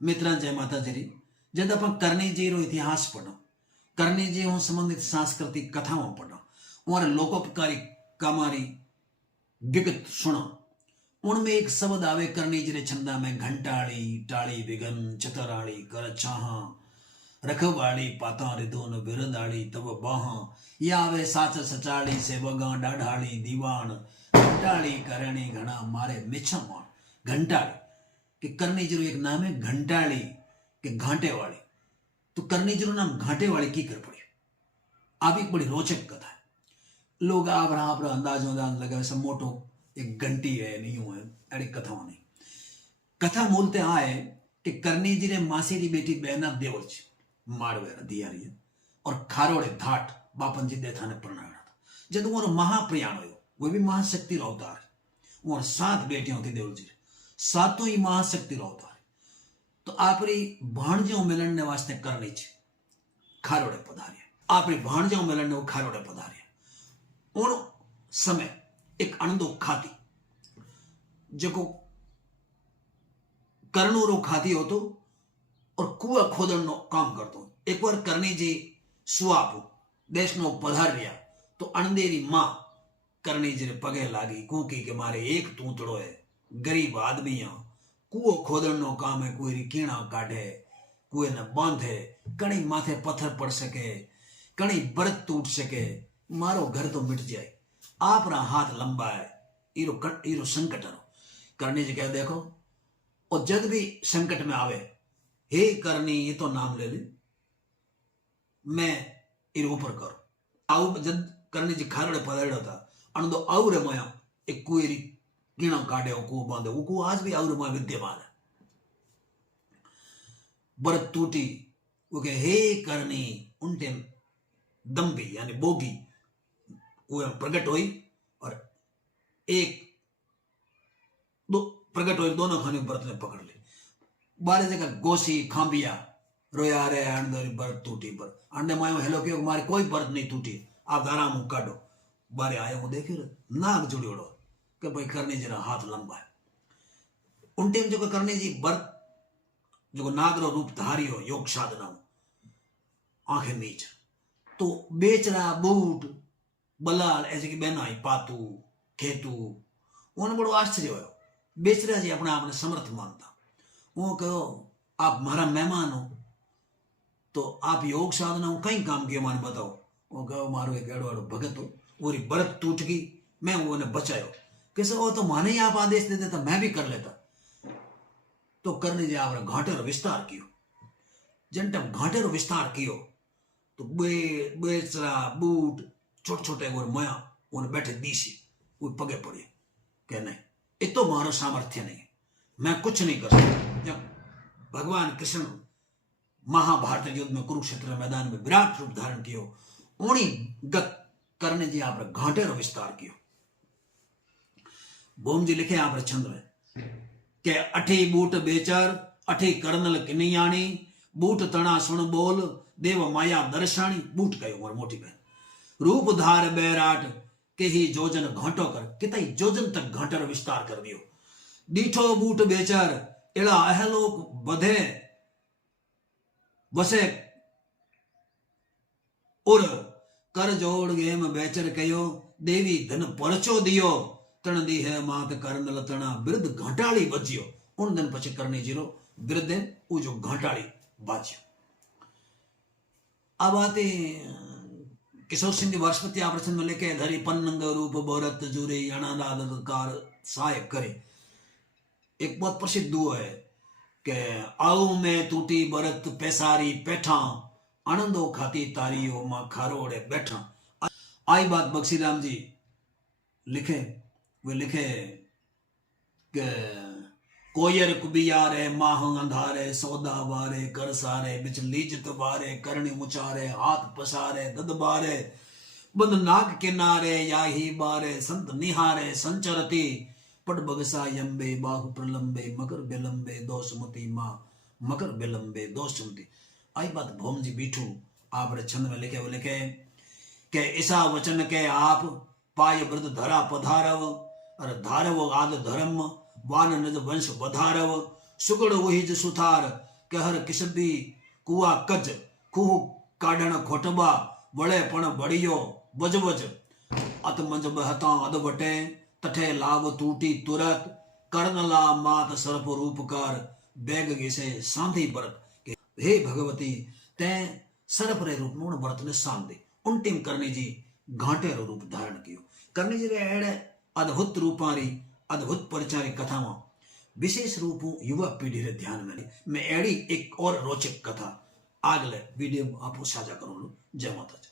मित्रांजय माताजी जब अपन करनी जी रो इतिहास पढ़ो करनी जी हूँ संबंधित सांस्कृतिक कथाओं पढ़ो और लोकोपकारी कमारी विगत सुनो उनमें एक शब्द आवे करनी जी रे छंदा में घंटाड़ी टाड़ी बिगन चतराड़ी कर छाहा रखवाड़ी पाता रिदोन बिरदाड़ी तब बाहा या आवे साच सचाड़ी से वगा डाढ़ाड़ी दीवान घंटाड़ी करणी घना मारे मिछम घंटाड़ी कि करनी जीरो एक नाम है घंटाड़ी के घाटे वाली तो करनी जीरो नाम घाटे वाली की कर पड़ी आप एक बड़ी रोचक कथा है लोग आप अंदाज लगा सब मोटो एक घंटी है नहीं है अड़ी कथाओं नहीं कथा मूलते आए कि करनी जी ने मासी की बेटी बहना देवर मारवे दिया रही है और खारोड़े धाट बापन जी देथा ने प्रणाम था जब वो महाप्रयाण हो वो भी महाशक्ति रो अवतार और 7 बेटियों थी देवर जी सातों ही महाशक्ति रो अवतार तो आपरी भाणजों मिलन ने वास्ते करनी छे खारोड़े पधारे आपरी भाणजों मिलन ने वो खारोड़े पधारे उन समय एक अणदो खाती जो करनो रो खाती हो तो और कुआ खोदन नो काम करतो एक बार करनी जी सुआपू देश नो पधार रिया तो अणदेरी मां करनी जी ने पगे लागी कूकी के मारे एक तूतड़ो है गरीब आदमी कुओ खोदन नो काम है कोई कीणा काढ़े कुएं ने बांधे कणी माथे पत्थर पड़ सके कणी बरत टूट सके मारो घर तो मिट जाए आप हाथ लंबा है इरो संकट करनी जी कह देखो और जब भी संकट में आवे हे करनी ये तो नाम ले ले मैं इरो ऊपर करो आउ जब करनी जी खारड़े पधाड़ो था अण तो आउ रे माया एक कुएरी कीणा काढ़े को बांधे वो आज भी आउ रे माया विद्यमान है बरत टूटी वो कहे हे करनी उनटे दम्बी यानी बोगी वो प्रकट हुई और एक दो प्रकट हुई दोनों खाने बरत ने पकड़ ली बारे जगह गोसी खांबिया रोया रे अंदर बरत टूटी पर अंडे मायो हेलो क्यों मारे कोई बरत नहीं टूटी आप आराम काटो बारे आए वो देखे नाग जुड़ियोड़ो कि भाई करने जरा हाथ लंबा है उन टाइम जो करने जी बरत जो नाग रो रूप धारी हो योग साधना आंखें नीच तो बेचरा बूट बलाल ऐसे की बहना आई पातू खेतू उन्हें बड़ो आश्चर्य हो बेचरा जी अपना आपने समर्थ मानता वो कहो आप हमारा मेहमान हो तो आप योग साधना कहीं काम किया माने बताओ वो कहो मारो एक एड़ो एड़ो भगत हो वो बरत टूट गई मैं वो ने बचायो कैसे वो तो माने ही आप आदेश दे देता मैं भी कर लेता तो करने जी आपने घाटे रो विस्तार कियो जन टाइम घाटे रो विस्तार कियो तो बेचरा बूट छोटे छोटे वो मया उन्हें बैठे दीसी वो पगे पड़े क्या नहीं ये तो मारो सामर्थ्य नहीं मैं कुछ नहीं कर सकता जब भगवान कृष्ण महाभारत युद्ध में कुरुक्षेत्र मैदान में विराट रूप धारण कियो उन्हीं गत करने जी आप घाटे रो विस्तार कियो भूम जी लिखे आप छंद में के अठी बूट बेचर अठी कर्नल किनियाणी बूट तना सुन बोल देव माया दर्शानी बूट कयो और मोटी बहन रूप धार बैराट के ही जोजन घाटो कर कितई जोजन तक घाटर विस्तार कर दियो डीठो बूट बेचर एड़ा अहलोक बधे वसे उर कर जोड़ गेम बेचर कयो देवी धन परचो दियो तण दी है मात करनल तना बिरद घाटाड़ी बजियो उन दिन पछी करनी जीरो बिरद उ जो घाटाड़ी बाजियो अब आते किशोर सिंह वर्षपति आप्रसन में लेके धरी पन्नंग रूप भरत जुरे अनादादकार सहायक करे एक बहुत प्रसिद्ध दुआ है कि आऊ में टूटी भरत पैसारी पैठा आनंदो खाती तारियो मां खारोड़े बैठा आई बात बक्सीराम जी लिखे वे लिखे कि कोयर कुबियारे माह अंधारे सौदा वारे कर सारे बिच लीजत वारे करणी मुचारे हाथ पसारे दद बारे बंद नाग किनारे याही बारे संत निहारे संचरती पट बगसा यंबे बाहु प्रलंबे मकर बिलंबे दोषमती मां मकर बिलंबे दोषमती आई बात भोम जी बीठू आप छंद में लिखे वो लिखे के ऐसा वचन के आप पाय वृद्ध धरा पधारव और धारव आद धर्म वान निज वंश बधारव सुगड़ वही सुथार कहर किसबी कुआ कज खूह काढ़ण खोटबा वळे पण बड़ियो वजवज अत मंज बहता अद वटे तठे लाव टूटी तुरत कर्णला मात सर्प रूपकार बैग गिसे सांधी बरत के हे भगवती ते सर्प रे रूप में व्रत ने सांधे उल्टीम करने जी घाटे रो रूप धारण कियो करने जी रे एड़े अद्भुत रूपारी अद्भुत परिचारी कथा में विशेष रूप युवा पीढ़ी रे ध्यान में मैं एड़ी एक और रोचक कथा आगले वीडियो आप साझा करूँ जय माता।